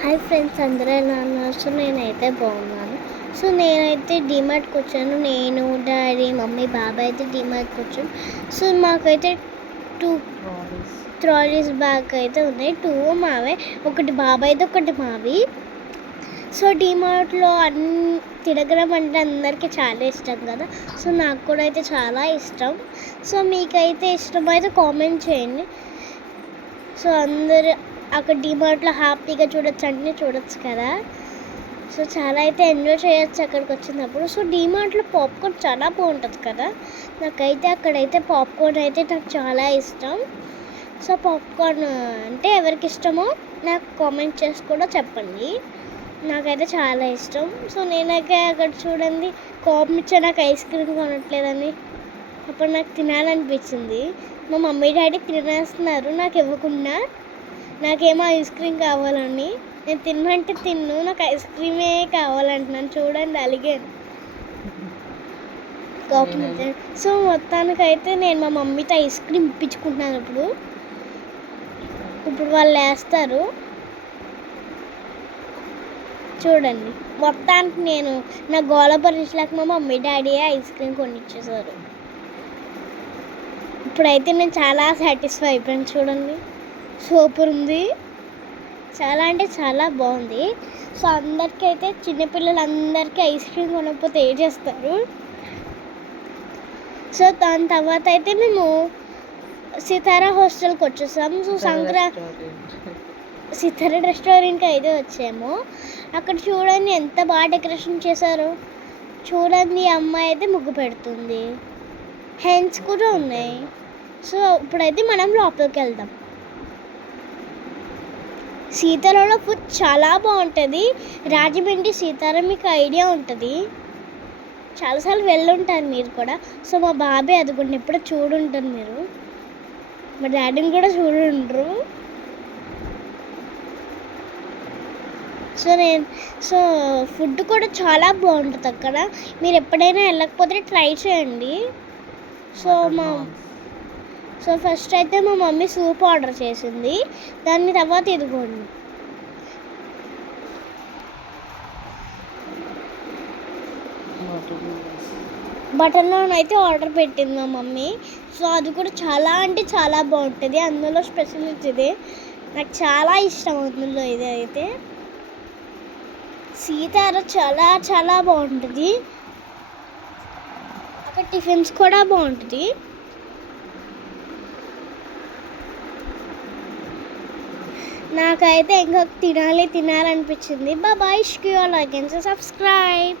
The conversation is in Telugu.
హాయ్ ఫ్రెండ్స్, అందరూ ఎలా ఉన్నారు? సో నేనైతే బాగున్నాను. సో నేనైతే డీమార్ట్కి వచ్చాను. నేను, డాడీ, మమ్మీ, బాబాయ్ అయితే డీమార్ట్కి వచ్చాను. సో మాకైతే 2 ట్రాలీస్ బ్యాగ్ అయితే ఉన్నాయి. 2 మావే, ఒకటి బాబాయ్ది, ఒకటి మావి. సో డీమార్ట్లో తిరగడం అంటే అందరికీ చాలా ఇష్టం కదా. సో నాకు కూడా అయితే చాలా ఇష్టం. సో మీకైతే ఇష్టమైతే కామెంట్ చేయండి. సో అందరు అక్కడ డీమార్ట్లో హ్యాపీగా చూడొచ్చు, అన్నీ చూడొచ్చు కదా. సో చాలా అయితే ఎంజాయ్ చేయొచ్చు అక్కడికి వచ్చినప్పుడు. సో డీమార్ట్లో పాప్కార్న్ చాలా బాగుంటుంది కదా. నాకైతే అక్కడైతే పాప్కార్న్ అయితే నాకు చాలా ఇష్టం. సో పాప్కార్న్ అంటే ఎవరికి ఇష్టమో నాకు కామెంట్ చేసి కూడా చెప్పండి. నాకైతే చాలా ఇష్టం. సో నేనైతే అక్కడ చూడండి, కోపం ఇచ్చా నాకు ఐస్ క్రీమ్ కొనట్లేదని. అప్పుడు నాకు తినాలనిపించింది. మా మమ్మీ డాడీ తినేస్తున్నారు నాకు ఇవ్వకుండా. నాకేమో ఐస్ క్రీమ్ కావాలని. నేను తిన్నంటే తిన్ను, నాకు ఐస్ క్రీమే కావాలంటున్నాను. చూడండి, అలిగాను. కోపం వచ్చాను. సో మొత్తానికైతే నేను మా మమ్మీతో ఐస్ క్రీమ్ ఇప్పించుకుంటున్నాను. ఇప్పుడు వాళ్ళు వేస్తారు చూడండి. మొత్తానికి నేను నా గోళ భరించలేక మా మమ్మీ డాడీ ఐస్ క్రీమ్ కొనిచ్చేసారు. ఇప్పుడైతే నేను చాలా సాటిస్ఫై అయిపోయాను. చూడండి, సూపర్ ఉంది. చాలా అంటే చాలా బాగుంది. సో అందరికీ అయితే చిన్నపిల్లలందరికీ ఐస్ క్రీమ్ కొనకపోతే ఏం చేస్తారు. సో దాని తర్వాత అయితే మేము సితారా హాస్టల్కి వచ్చేసాము. సో సితారా రెస్టారెంట్కి అయితే వచ్చాము. అక్కడ చూడండి ఎంత బాగా డెకరేషన్ చేశారో. చూడండి, అమ్మాయి అయితే ముగ్గు పెడుతుంది. హెన్స్ కూడా ఉన్నాయి. సో ఇప్పుడైతే మనం లోపలికి వెళ్దాం. సీతారాలో ఫుడ్ చాలా బాగుంటుంది. రాజమండ్రి సీతారా మీకు ఐడియా ఉంటుంది, చాలాసార్లు వెళ్ళుంటారు మీరు కూడా. సో మా బాబాయ్ అదిగోండి ఎప్పుడో చూడుంటారు మీరు. మా డాడీని కూడా చూడుండ్రు. సో ఫుడ్ కూడా చాలా బాగుంటుంది అక్కడ. మీరు ఎప్పుడైనా వెళ్ళకపోతే ట్రై చేయండి. సో ఫస్ట్ అయితే మా మమ్మీ సూప్ ఆర్డర్ చేసింది. దాని తర్వాత ఇదిగోండి బటర్ నాన్ అయితే ఆర్డర్ పెట్టింది మా మమ్మీ. సో అది కూడా చాలా అంటే చాలా బాగుంటుంది. అందులో స్పెషలిటీ ఇదే, నాకు చాలా ఇష్టం. అందులో ఇది అయితే సీతారా చాలా చాలా బాగుంటుంది. అక్కడ టిఫిన్స్ కూడా బాగుంటుంది. నాకైతే ఇంకా తినాలనిపించింది. Bye, see you all again, subscribe.